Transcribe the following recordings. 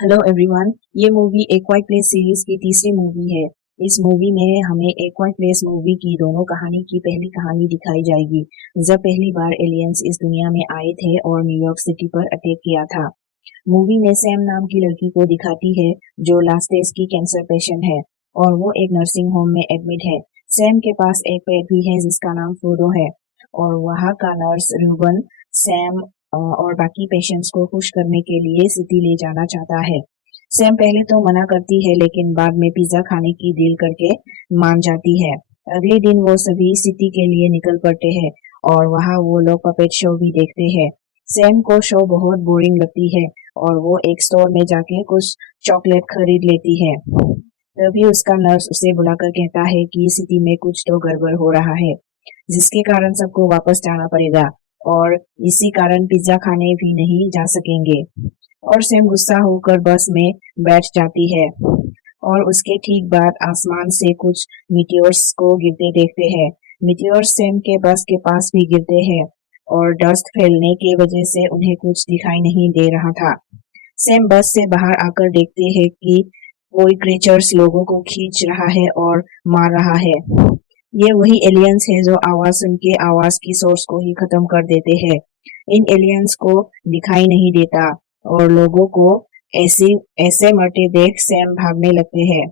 Hello everyone. ये movie ए quite place series की तीसरी मूवी है। इस मूवी में हमें ए क्वाइट प्लेस मूवी की दोनों कहानी की पहली कहानी दिखाई जाएगी, जब पहली बार एलियंस इस दुनिया में आए थे और न्यूयॉर्क सिटी पर अटैक किया था। मूवी में सैम नाम की लड़की को दिखाती है जो लास्ट स्टेज की कैंसर पेशेंट है और वो एक नर्सिंग होम में एडमिट है। सैम के पास एक पेट भी है जिसका नाम फ्रोडो है और वहाँ का नर्स रूबन सैम और बाकी पेशेंट्स को खुश करने के लिए सिटी ले जाना चाहता है। सैम पहले तो मना करती है लेकिन बाद में पिज्जा खाने की डील करके मान जाती है। अगले दिन वो सभी सिटी के लिए निकल पड़ते हैं और वहाँ वो लोग पपेट शो भी देखते हैं। सैम को शो बहुत बोरिंग लगती है और वो एक स्टोर में जाके कुछ चॉकलेट खरीद लेती है। तभी उसका नर्स उसे बुलाकर कहता है कि सिटी में कुछ तो गड़बड़ हो रहा है जिसके कारण सबको वापस जाना पड़ेगा और इसी कारण पिज्जा खाने भी नहीं जा सकेंगे। और सैम गुस्सा होकर बस में बैठ जाती है और उसके ठीक बाद आसमान से कुछ मीटियोर्स को गिरते देखते हैं। मीटियोर्स सैम के बस के पास भी गिरते हैं और डस्ट फैलने की वजह से उन्हें कुछ दिखाई नहीं दे रहा था। सैम बस से बाहर आकर देखते हैं कि कोई क्रीचर्स लोगों को खींच रहा है और मार रहा है। ये वही एलियंस है जो आवाज सुन के आवाज की सोर्स को ही खत्म कर देते हैं। इन एलियंस को दिखाई नहीं देता और लोगों को ऐसे ऐसे मरते देख सैम भागने लगते हैं।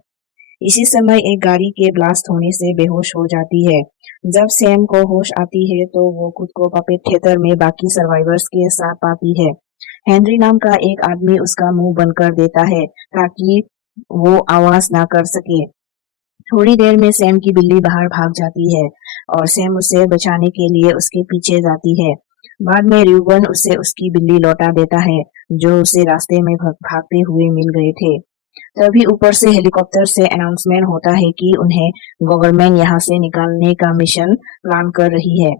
इसी समय एक गाड़ी के ब्लास्ट होने से बेहोश हो जाती है। जब सैम को होश आती है तो वो खुद को पपेट थिएटर में बाकी सर्वाइवर्स के साथ पाती है। हेनरी नाम का एक आदमी उसका मुंह बंद कर देता है ताकि वो आवाज ना कर सके। थोड़ी देर में सैम की बिल्ली बाहर भाग जाती है और सैम उसे बचाने के लिए उसके पीछे जाती है। बाद में रूबन उसे उसकी बिल्ली लौटा देता है जो उसे रास्ते में भागते हुए मिल गए थे। तभी ऊपर से हेलीकॉप्टर से अनाउंसमेंट होता है कि उन्हें गवर्नमेंट यहाँ से निकालने का मिशन प्लान कर रही है।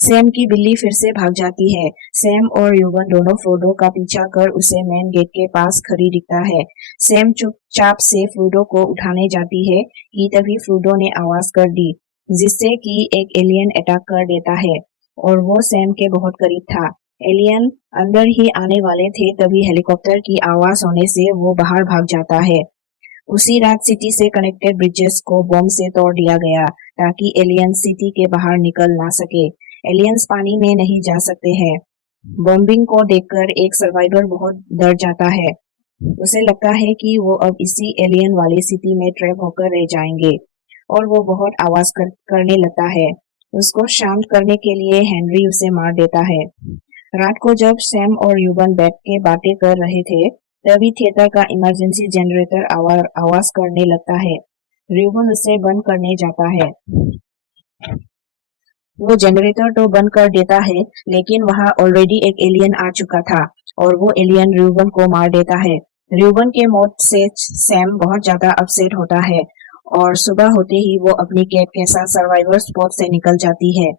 सैम की बिल्ली फिर से भाग जाती है। सैम और युवन दोनों फ्रोडो का पीछा कर उसे मेन गेट के पास खड़ी दिखता है। सैम चुपचाप से फ्रोडो को उठाने जाती है कि तभी फ्रोडो ने आवाज कर दी जिससे कि एक एलियन अटैक कर देता है और वो सैम के बहुत करीब था। एलियन अंदर ही आने वाले थे तभी हेलीकॉप्टर की आवाज होने से वो बाहर भाग जाता है। उसी रात सिटी से कनेक्टेड ब्रिजेस को बम से तोड़ दिया गया ताकि एलियंस सिटी के बाहर निकल ना सके। एलियंस पानी में नहीं जा सकते हैं। बॉम्बिंग को देखकर एक सर्वाइवर बहुत डर जाता है। उसे लगता है कि वो अब इसी एलियन वाली सिटी में ट्रैप होकर रह जाएंगे और वो बहुत आवाज करने लगता है। उसको शांत करने के लिए हेनरी उसे मार देता है। रात को जब सैम और यूबन बैठ के बातें कर रहे थे तभी थिएटर का इमरजेंसी जनरेटर आवाज करने लगता है। र्यूबन उसे बंद करने जाता है। वो जनरेटर तो बंद कर देता है लेकिन वहां ऑलरेडी एक एलियन आ चुका था और वो एलियन र्यूबन को मार देता है। र्यूबन के मौत से सैम बहुत ज्यादा अपसेट होता है और सुबह होते ही वो अपनी कैब के साथ सर्वाइवर स्पॉट से निकल जाती है।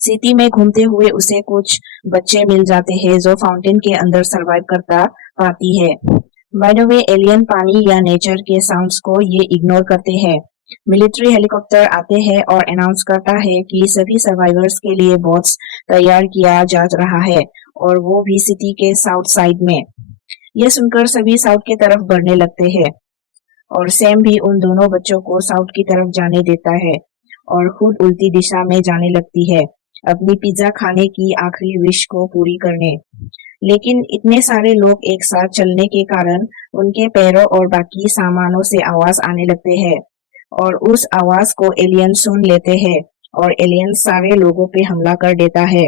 सिटी में घूमते हुए उसे कुछ बच्चे मिल जाते हैं जो फाउंटेन के अंदर सरवाइव करता पाती है। बाय द वे एलियन पानी या नेचर के साउंड्स को ये इग्नोर करते हैं। मिलिट्री हेलीकॉप्टर आते हैं और अनाउंस करता है कि सभी सर्वाइवर्स के लिए बोट्स तैयार किया जा रहा है और वो भी सिटी के साउथ साइड में। ये सुनकर सभी साउथ की तरफ बढ़ने लगते हैं और सैम भी उन दोनों बच्चों को साउथ की तरफ जाने देता है और खुद उल्टी दिशा में जाने लगती है अपनी पिज्जा खाने की आखिरी विश को पूरी करने। लेकिन इतने सारे लोग एक साथ चलने के कारण उनके पैरों और बाकी सामानों से आवाज आने लगते हैं और उस आवाज को एलियन सुन लेते हैं और एलियन सारे लोगों पे हमला कर देता है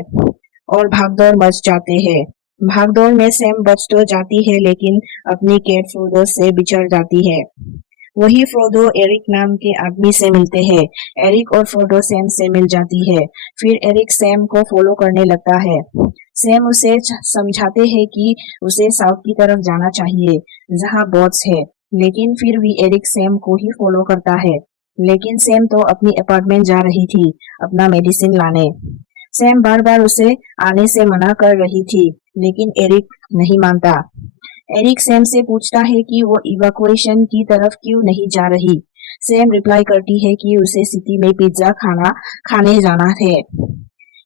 और भागदौड़ मच जाते हैं। भागदौड़ में सैम बच तो जाती है लेकिन अपनी कैट फ्रोडो से बिछड़ जाती है। वही फ्रोडो एरिक नाम के आदमी से मिलते हैं। एरिक और फ्रोडो सैम से मिल जाती है। फिर एरिक सैम को फॉलो करने लगता है। सैम उसे समझाते हैं कि उसे साउथ की तरफ जाना चाहिए जहां बॉट्स है, लेकिन फिर भी एरिक सैम को ही फॉलो करता है। लेकिन सैम तो अपनी अपार्टमेंट जा रही थी अपना मेडिसिन लाने। सैम बार बार उसे आने से मना कर रही थी लेकिन एरिक नहीं मानता। एरिक सैम से पूछता है कि वो इवैक्यूएशन की तरफ क्यों नहीं जा रही। सैम रिप्लाई करती है कि उसे सिटी में पिज्जा खाने जाना है।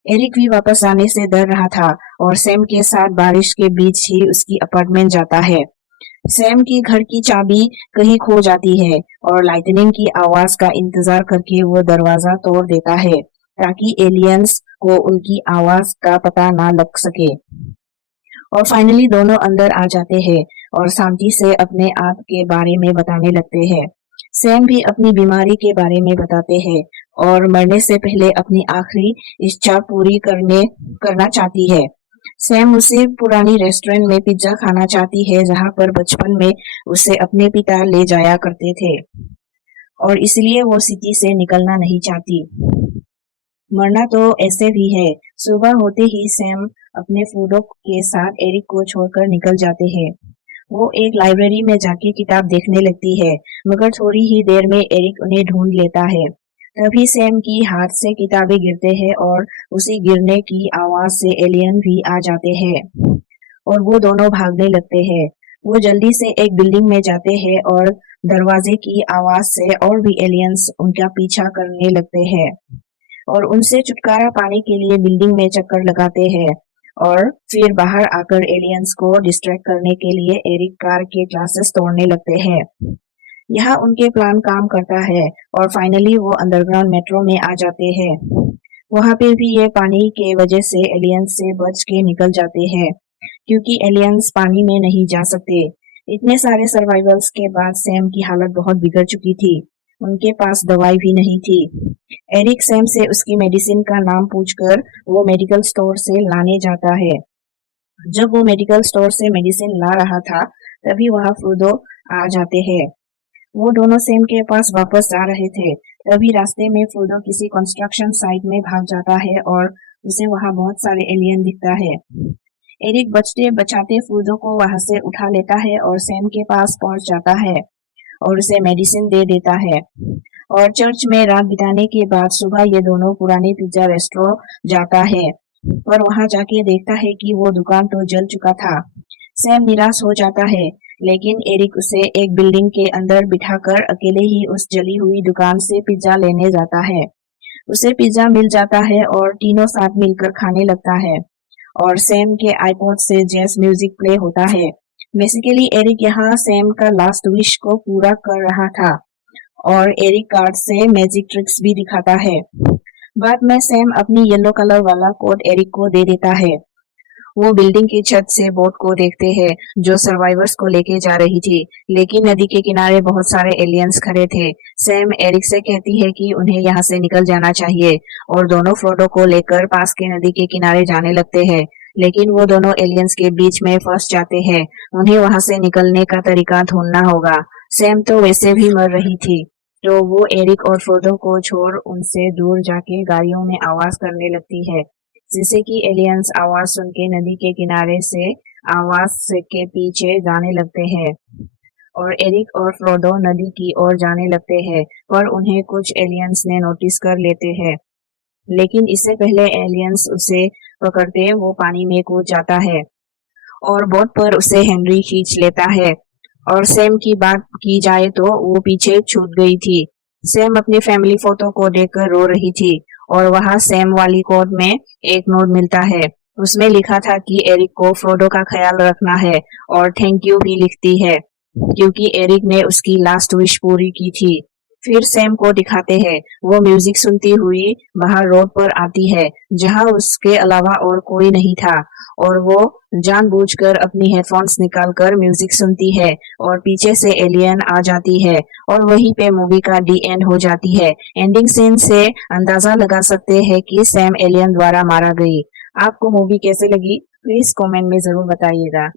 एरिक भी वापस आने से डर रहा था और सैम के साथ बारिश के बीच ही उसकी अपार्टमेंट जाता है। सैम की घर की चाबी कहीं खो जाती है और लाइटनिंग की आवाज का इंतजार करके वो दरवाजा तोड़ देता है ताकि एलियंस को उनकी आवाज का पता ना लग सके। और फाइनली दोनों अंदर आ जाते हैं और शांति से अपने आप के बारे में बताने लगते हैं। सैम भी अपनी बीमारी के बारे में बताते हैं और मरने से पहले अपनी आखिरी इच्छा पूरी करना चाहती है। सैम उसे पुरानी रेस्टोरेंट में पिज्जा खाना चाहती है जहां पर बचपन में उसे अपने पिता ले जाया करते थे और इसलिए वो सिटी से निकलना नहीं चाहती। मरना तो ऐसे भी है। सुबह होते ही सैम अपने फ्रोडो के साथ एरिक को छोड़कर निकल जाते हैं। वो एक लाइब्रेरी में जाके किताब देखने लगती है, मगर थोड़ी ही देर में एरिक उन्हें ढूंढ लेता है। तभी सैम की हाथ से किताबें गिरते हैं और उसी गिरने की आवाज से एलियन भी आ जाते हैं और वो दोनों भागने लगते हैं। वो जल्दी से एक बिल्डिंग में जाते हैं और दरवाजे की आवाज से और भी एलियंस उनका पीछा करने लगते हैं और उनसे छुटकारा पाने के लिए बिल्डिंग में चक्कर लगाते हैं और फिर बाहर आकर एलियंस को डिस्ट्रैक्ट करने के लिए एरिक कार के ग्लासेस तोड़ने लगते हैं। यहाँ उनके प्लान काम करता है और फाइनली वो अंडरग्राउंड मेट्रो में आ जाते हैं। वहाँ पे भी ये पानी के वजह से एलियंस से बच के निकल जाते हैं क्योंकि एलियंस पानी में नहीं जा सकते। इतने सारे सर्वाइवल्स के बाद सैम की हालत बहुत बिगड़ चुकी थी। उनके पास दवाई भी नहीं थी। एरिक सैम से उसकी मेडिसिन का नाम पूछकर वो मेडिकल स्टोर से लाने जाता है। जब वो मेडिकल स्टोर से मेडिसिन ला रहा था तभी वहाँ फ्रोडो आ जाते हैं। वो दोनों सैम के पास वापस जा रहे थे। तभी रास्ते में फ्रोडो किसी कंस्ट्रक्शन साइट में भाग जाता है और उसे वहाँ बहुत सारे एलियन दिखता है। एरिक बचते बचाते फ्रोडो को वहाँ से उठा लेता है और सैम के पास पहुंच जाता है और उसे मेडिसिन दे देता है। और चर्च में रात बिताने के बाद सुबह ये दोनों पुराने पिज्जा रेस्टोरेंट जाता है, पर वहां जाके देखता है कि वो दुकान तो जल चुका था। सैम निराश हो जाता है, लेकिन एरिक उसे एक बिल्डिंग के अंदर बिठाकर अकेले ही उस जली हुई दुकान से पिज्जा लेने जाता है। उसे पिज्जा मिल जाता है और तीनों साथ मिलकर खाने लगता है और सैम के आईपॉड से जैज म्यूजिक प्ले होता है। बेसिकली एरिक यहाँ सैम का लास्ट विश को पूरा कर रहा था और एरिक कार्ड से मैजिक ट्रिक्स भी दिखाता है। बाद में सैम अपनी येलो कलर वाला कोट एरिक को दे देता है। वो बिल्डिंग की छत से बोट को देखते हैं जो सर्वाइवर्स को लेके जा रही थी, लेकिन नदी के किनारे बहुत सारे एलियंस खड़े थे। सैम एरिक से कहती है कि उन्हें यहाँ से निकल जाना चाहिए और दोनों फ्रोडो को लेकर पास के नदी के किनारे जाने लगते हैं, लेकिन वो दोनों एलियंस के बीच में फंस जाते हैं। उन्हें वहां से निकलने का तरीका ढूंढना होगा। सैम तो वैसे भी मर रही थी, तो वो एरिक और फ्रोडो को छोड़ उनसे दूर जाके गाड़ियों में आवाज करने लगती है, जिससे कि एलियंस आवाज सुन के नदी के किनारे से आवाज के पीछे जाने लगते हैं और एरिक और फ्रोडो नदी की ओर जाने लगते हैं, पर उन्हें कुछ एलियंस ने नोटिस कर लेते हैं। लेकिन इससे पहले एलियंस उसे पकड़ते वो पानी में कूद जाता है और बोट पर उसे हेनरी खींच लेता है। और सैम की बात की जाए तो वो पीछे छूट गई थी। सैम अपनी फैमिली फोटो को देखकर रो रही थी और वहां सैम वाली कोट में एक नोट मिलता है। उसमें लिखा था कि एरिक को फ्रोडो का ख्याल रखना है और थैंक यू भी लिखती है क्योंकि एरिक ने उसकी लास्ट विश पूरी की थी। फिर सैम को दिखाते हैं वो म्यूजिक सुनती हुई बाहर रोड पर आती है जहां उसके अलावा और कोई नहीं था और वो जानबूझकर अपनी हेडफोन्स निकालकर म्यूजिक सुनती है और पीछे से एलियन आ जाती है और वहीं पे मूवी का डी एंड हो जाती है। एंडिंग सीन से अंदाजा लगा सकते हैं कि सैम एलियन द्वारा मारा गई। आपको मूवी कैसे लगी प्लीज कमेंट में जरूर बताइएगा।